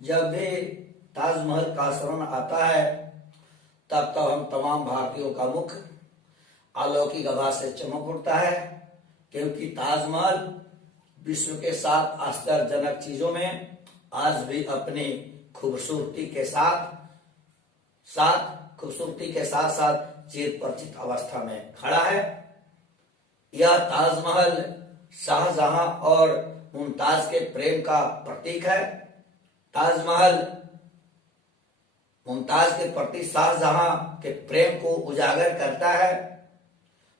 जब भी ताजमहल का स्मरण आता है तब तो हम तमाम भारतीयों का मुख अलौकिक आभा से चमक उठता है, क्योंकि ताजमहल विश्व के 7 आश्चर्यजनक चीजों में आज भी अपनी खूबसूरती के साथ साथ चिर परिचित अवस्था में खड़ा है। यह ताजमहल शाहजहां और मुमताज के प्रेम का प्रतीक है। ताजमहल मुमताज के प्रति शाहजहां के प्रेम को उजागर करता है।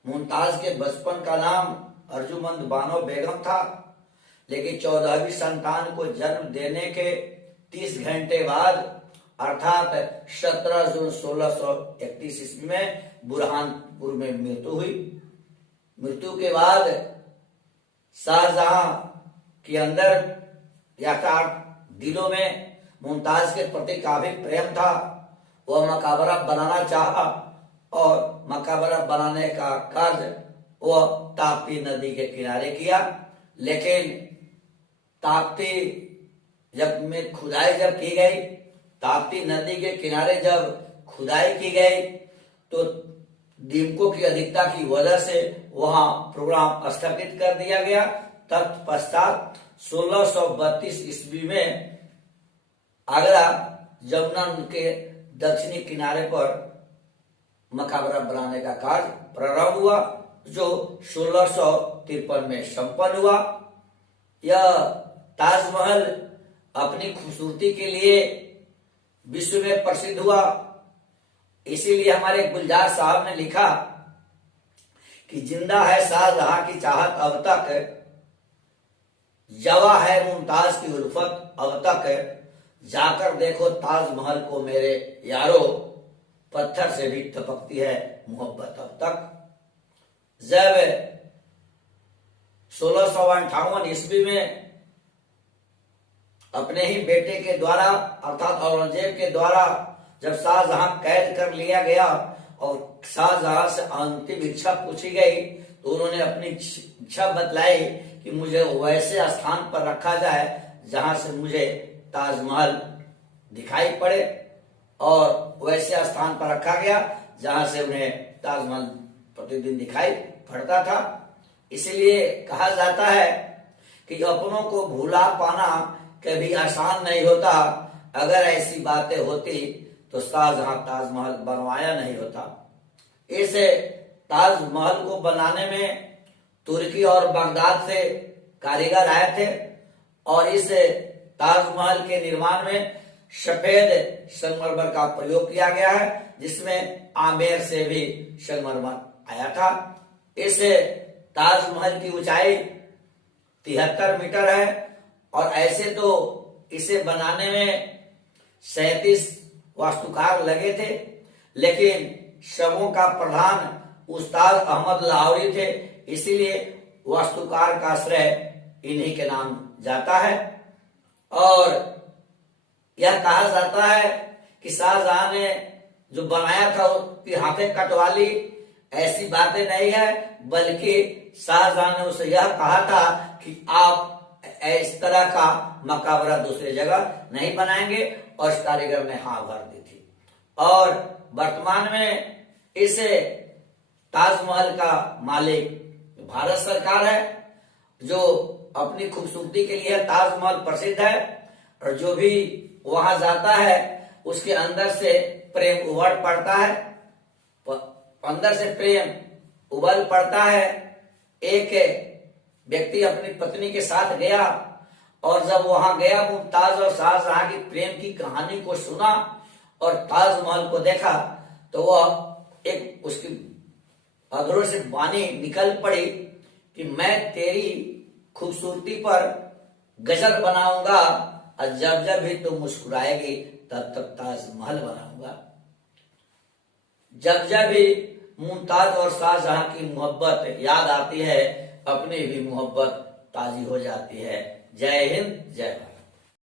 मुमताज के बचपन का नाम अर्जुमंद बानो बेगम था, लेकिन 14वीं संतान को जन्म देने के 30 घंटे बाद अर्थात 17 जून 1631 ईस्वी में बुरहानपुर में मृत्यु हुई। मृत्यु के बाद शाहजहां के अंदर यथार्थ दिलों में मुमताज के प्रति काफी प्रेम था। वह मकबरा बनाना चाहा और मकबरा बनाने का कार्य वह ताप्ती नदी के किनारे किया, लेकिन ताप्ती में खुदाई जब की गई, ताप्ती नदी के किनारे जब खुदाई की गई तो दीमकों की अधिकता की वजह से वहां प्रोग्राम स्थगित कर दिया गया। तत्पश्चात 1632 ईस्वी में आगरा जमुना के दक्षिणी किनारे पर मकबरा बनाने का कार्य प्रारंभ हुआ, जो 1653 में संपन्न हुआ। यह ताजमहल अपनी खूबसूरती के लिए विश्व में प्रसिद्ध हुआ। इसीलिए हमारे गुलजार साहब ने लिखा कि जिंदा है शाहजहां की चाहत अब तक, जवा है मुमताज की उल्फत अब तक, जाकर देखो ताजमहल को मेरे यारो, पत्थर से भी टपकती है मोहब्बत अब तक। जब 1658 ईस्वी में अपने ही बेटे के द्वारा अर्थात औरंगजेब के द्वारा जब शाहजहां कैद कर लिया गया और शाहजहां से अंतिम इच्छा पूछी गई, तो उन्होंने अपनी इच्छा बतलाई कि मुझे वैसे स्थान पर रखा जाए जहां से मुझे ताजमहल दिखाई पड़े, और वैसे स्थान पर रखा गया जहां से उन्हें ताजमहल प्रतिदिन दिखाई पड़ता था। इसलिए कहा जाता है कि अपनों को भूला पाना कभी आसान नहीं होता। अगर ऐसी बातें होती तो शाहजहां ताजमहल बनवाया नहीं होता। इस ताजमहल को बनाने में तुर्की और बगदाद से कारीगर आए थे, और इस ताजमहल के निर्माण में सफेद संगमरमर का प्रयोग किया गया है, जिसमें आमेर से भी संगमरमर आया था। इस ताजमहल की ऊंचाई 73 मीटर है, और ऐसे तो इसे बनाने में 37 वास्तुकार लगे थे, लेकिन सबों का प्रधान उस्ताद अहमद लाहौरी थे, इसीलिए वास्तुकार का श्रेय इन्हीं के नाम जाता है। और यह कहा जाता है कि शाहजहां ने जो बनाया था उसकी हाथे कटवा ली, ऐसी बातें नहीं है, बल्कि शाहजहां ने उसे यह कहा था कि आप इस तरह का मकबरा दूसरी जगह नहीं बनाएंगे, और इस कारीगर ने हाँ भर दी थी। और वर्तमान में इस ताजमहल का मालिक भारत सरकार है, जो अपनी खूबसूरती के लिए ताजमहल प्रसिद्ध है, और जो भी वहां जाता है उसके अंदर से प्रेम उबल पड़ता है, अंदर से प्रेम उबल पड़ता है। एक व्यक्ति अपनी पत्नी के साथ गया, और जब वहां गया मुमताज और शाहजहां की प्रेम की कहानी को सुना और ताजमहल को देखा, तो वह एक उसकी अधरों से वाणी निकल पड़ी कि मैं तेरी खूबसूरती पर गजल बनाऊंगा, और जब जब भी तुम मुस्कुराएगी तब तब ताजमहल बनाऊंगा। जब जब भी मुमताज और शाहजहां की मोहब्बत याद आती है, अपनी भी मोहब्बत ताजी हो जाती है। जय हिंद, जय भारत।